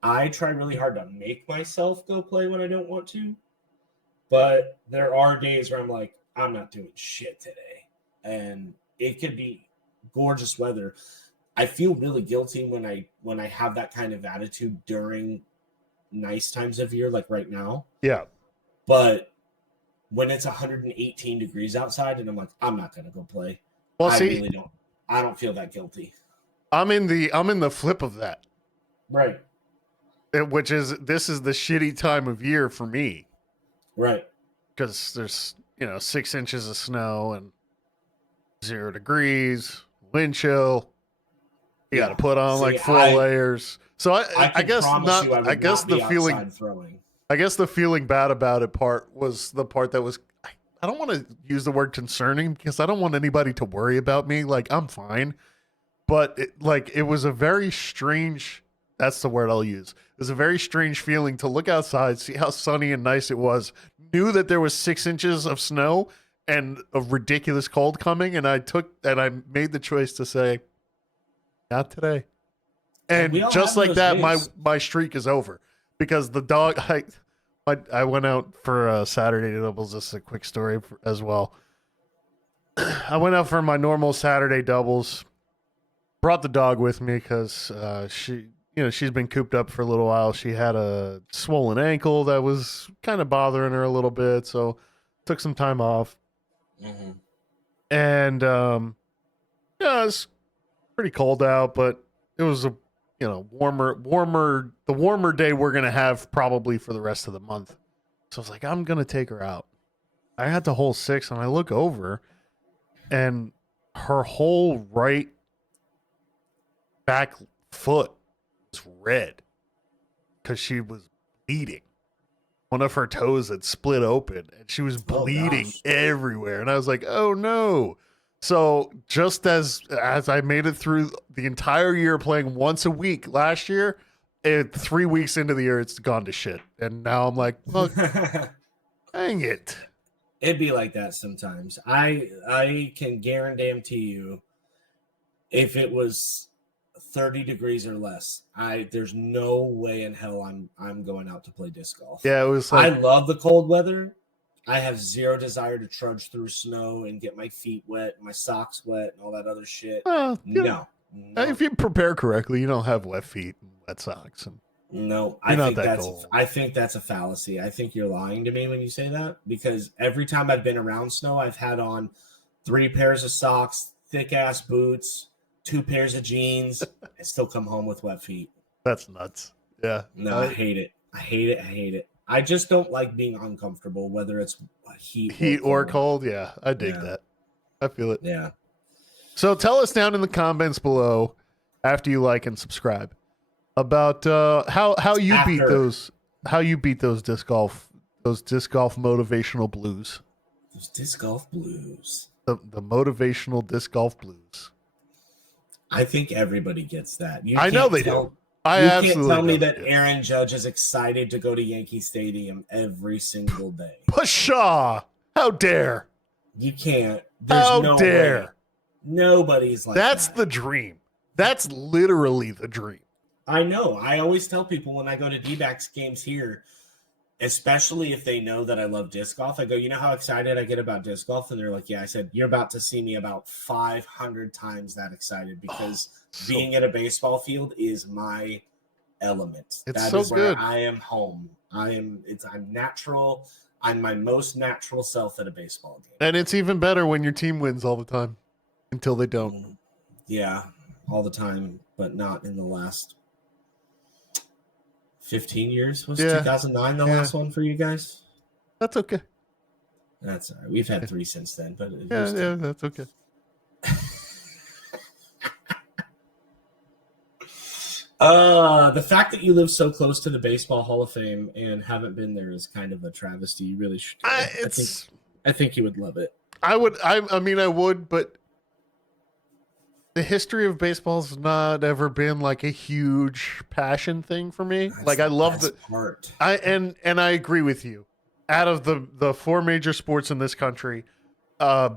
I try really hard to make myself go play when I don't want to. But there are days where I'm like, I'm not doing shit today. And it could be gorgeous weather. I feel really guilty when I have that kind of attitude during nice times of year, like right now. Yeah. But when it's 118 degrees outside and I'm like, I'm not going to go play. Well, I don't feel that guilty. I'm in the flip of that. Right. This is the shitty time of year for me. Right. Because there's, 6 inches of snow and 0 degrees, wind chill. You got to put on like 4 layers. So I guess not. I guess the feeling. I guess the feeling bad about it part was the part that was. I don't want to use the word concerning because I don't want anybody to worry about me. Like I'm fine, but it was a very strange. That's the word I'll use. It was a very strange feeling to look outside, see how sunny and nice it was, knew that there was 6 inches of snow and a ridiculous cold coming, and I made the choice to say, not today. And just like that, my streak is over because the dog. I went out for Saturday doubles. This is a quick story as well. I went out for my normal Saturday doubles. Brought the dog with me because she's been cooped up for a little while. She had a swollen ankle that was kind of bothering her a little bit, so took some time off. Mm-hmm. And it's pretty cold out, but it was a the warmer day we're gonna have probably for the rest of the month. So I was like, I'm gonna take her out. I had the hole 6, and I look over, and her whole right back foot was red because she was bleeding. One of her toes had split open, and she was bleeding everywhere. And I was like, oh no. So just as I made it through the entire year playing once a week last year, 3 weeks into the year, it's gone to shit. And now I'm like, look, dang it. It'd be like that sometimes. I can guarantee you, if it was 30 degrees or less, there's no way in hell I'm going out to play disc golf. Yeah, it was like, I love the cold weather. I have zero desire to trudge through snow and get my feet wet, my socks wet, and all that other shit. No. If you prepare correctly, you don't have wet feet and wet socks. No, I think that's a fallacy. I think you're lying to me when you say that, because every time I've been around snow, I've had on 3 pairs of socks, thick ass boots, 2 pairs of jeans. I still come home with wet feet. That's nuts. Yeah. No, I hate it. I hate it. I just don't like being uncomfortable, whether it's heat or cold. Yeah, I dig that. I feel it. Yeah. So tell us down in the comments below, after you like and subscribe, about how you beat those disc golf motivational blues. Those disc golf blues. The motivational disc golf blues. I think everybody gets that. I know they do. You can't tell me that Aaron Judge is excited to go to Yankee Stadium every single day. Pshaw! How dare! You can't. There's no dare! Way. Nobody's like that. That's the dream. That's literally the dream. I know. I always tell people when I go to D-backs games here, especially if they know that I love disc golf, I go, you know how excited I get about disc golf? And they're like, yeah. I said, you're about to see me about 500 times that excited, because being at a baseball field is my element. That is where I am home. I'm natural. I'm my most natural self at a baseball game. And it's even better when your team wins all the time until they don't. Yeah, all the time, but not in the last 15 years. Was 2009 the last one for you guys? That's okay. That's all right. We've had 3 since then, but that's okay. The fact that you live so close to the Baseball Hall of Fame and haven't been there is kind of a travesty. You really should. I think you would love it. I would, but the history of baseball's not ever been like a huge passion thing for me. Like I love the part. And I agree with you. Out of the four major sports in this country,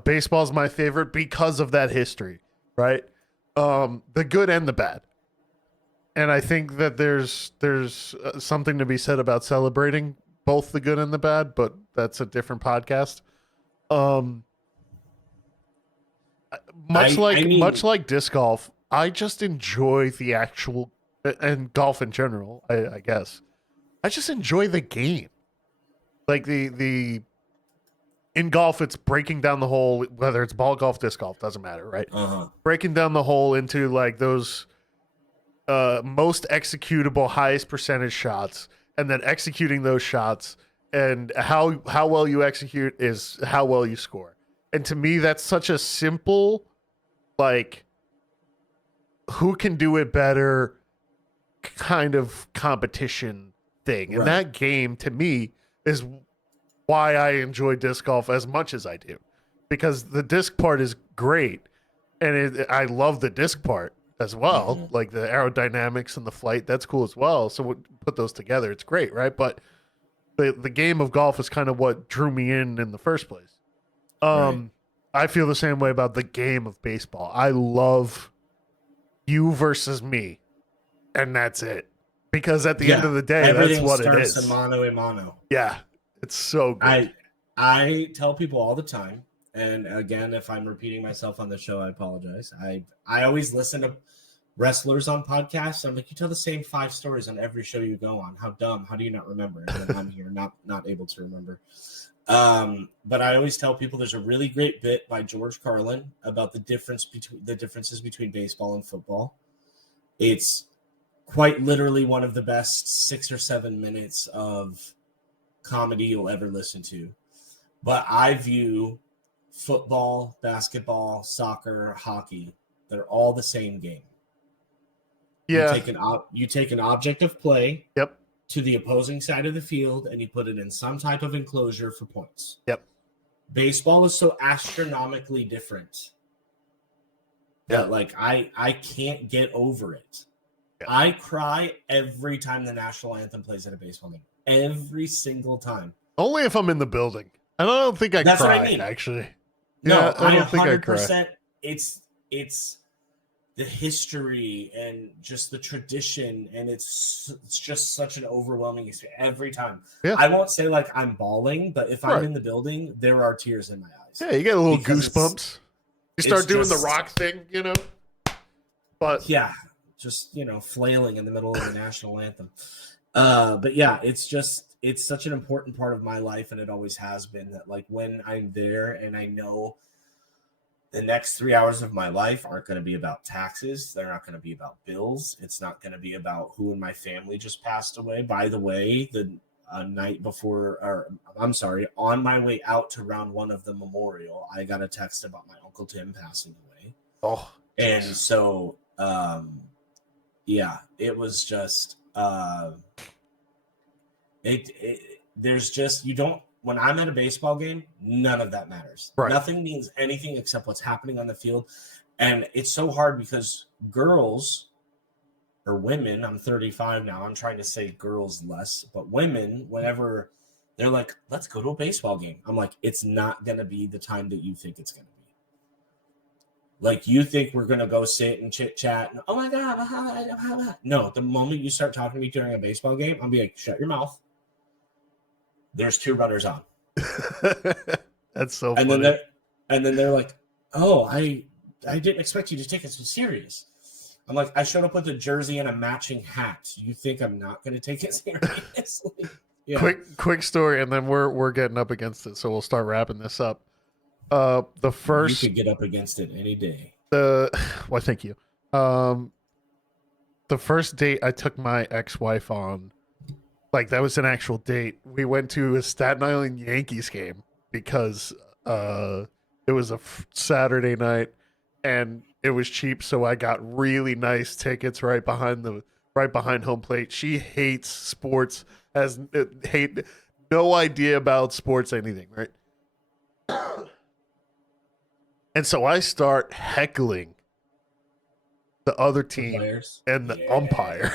baseball's my favorite because of that history, right? The good and the bad. And I think that there's something to be said about celebrating both the good and the bad, but that's a different podcast. Much like disc golf, I just enjoy the actual and golf in general, I guess. I just enjoy the game. Like the in golf, it's breaking down the hole, whether it's ball golf, disc golf, doesn't matter, right? Breaking down the hole into like those most executable, highest percentage shots, and then executing those shots, and how well you execute is how well you score. And to me, that's such a simple, like, who can do it better kind of competition thing. And that game, to me, is why I enjoy disc golf as much as I do. Because the disc part is great, and I love the disc part as well. Like the aerodynamics and the flight, that's cool as well. So we put those together, it's great, right? But the game of golf is kind of what drew me in the first place. I feel the same way about the game of baseball. I love you versus me, and that's it. Because at the end of the day, that's what it is. Everything starts mano a mano. Yeah, it's so good. I tell people all the time, and again, if I'm repeating myself on the show, I apologize. I always listen to wrestlers on podcasts. I'm like, you tell the same 5 stories on every show you go on. How dumb? How do you not remember? And then I'm here not able to remember. But I always tell people there's a really great bit by George Carlin about the differences between baseball and football. It's quite literally one of the best 6 or 7 minutes of comedy you'll ever listen to. But I view football, basketball, soccer, hockey, they're all the same game. Yeah. You take an object of play. Yep. To the opposing side of the field, and you put it in some type of enclosure for points. Yep. Baseball is so astronomically different that like I can't get over it. Yeah. I cry every time the national anthem plays at a baseball game. Every single time. Only if I'm in the building. And I don't think That's cry, what I mean. Actually. No, yeah, I don't 100%. Think I cry. It's the history and just the tradition, and it's just such an overwhelming experience every time. Yeah. I won't say like I'm bawling, but if I'm in the building, there are tears in my eyes. Yeah, you get a little goosebumps. You start doing the rock thing, you know. But yeah, just flailing in the middle of the national anthem. But yeah, it's such an important part of my life, and it always has been, that like when I'm there and I know the next 3 hours of my life aren't going to be about taxes. They're not going to be about bills. It's not going to be about who in my family just passed away. By the way, the night before, or I'm sorry, on my way out to round 1 of the memorial, I got a text about my Uncle Tim passing away. Oh, and so, yeah, it was just, there's just, when I'm at a baseball game, none of that matters. Right. Nothing means anything except what's happening on the field. And it's so hard because girls or women, I'm 35 now, I'm trying to say girls less, but women, whenever they're like, let's go to a baseball game, I'm like, it's not going to be the time that you think it's going to be. Like, you think we're going to go sit and chit chat. And, oh my God. No, the moment you start talking to me during a baseball game, I'll be like, shut your mouth. There's 2 runners on. That's so funny. And then they're like, oh, I didn't expect you to take it so serious. I'm like, I showed up with a jersey and a matching hat. You think I'm not going to take it seriously? Yeah. Quick story, and then we're getting up against it, so we'll start wrapping this up. The first, you could get up against it any day. Well, thank you. The first date I took my ex-wife on, like, that was an actual date. We went to a Staten Island Yankees game because it was a Saturday night and it was cheap, so I got really nice tickets right behind home plate. She hates sports, no idea about sports anything, right? And so I start heckling the other team players and the umpire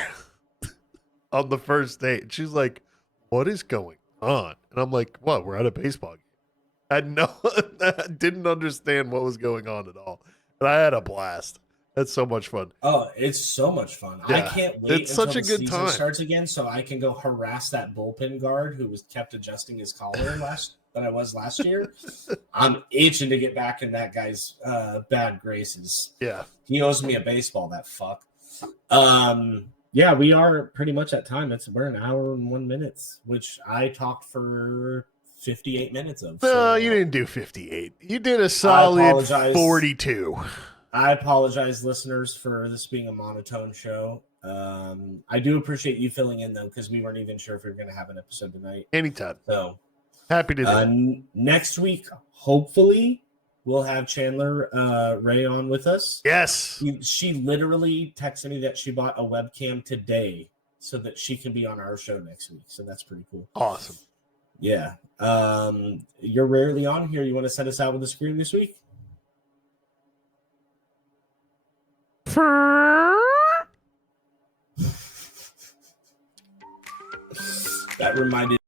on the first date. And she's like, "What is going on?" And I'm like, "What? We're at a baseball game." I didn't understand what was going on at all, and I had a blast. That's so much fun. Oh, it's so much fun. Yeah, I can't wait it's until such a the good season time. starts again so I can go harass that bullpen guard who was kept adjusting his collar last year. I'm itching to get back in that guy's bad graces. Yeah. He owes me a baseball, that fuck. Yeah, we are pretty much at time. We're an hour and 1 minute, which I talked for 58 minutes of. No, you didn't do 58. You did a solid 42. I apologize, listeners, for this being a monotone show. I do appreciate you filling in, though, because we weren't even sure if we were going to have an episode tonight. Anytime. So happy to do it. Next week, hopefully, we'll have Chandler Ray on with us. Yes. She literally texted me that she bought a webcam today so that she can be on our show next week. So that's pretty cool. Awesome. Yeah. You're rarely on here. You want to send us out with a scream this week? That reminded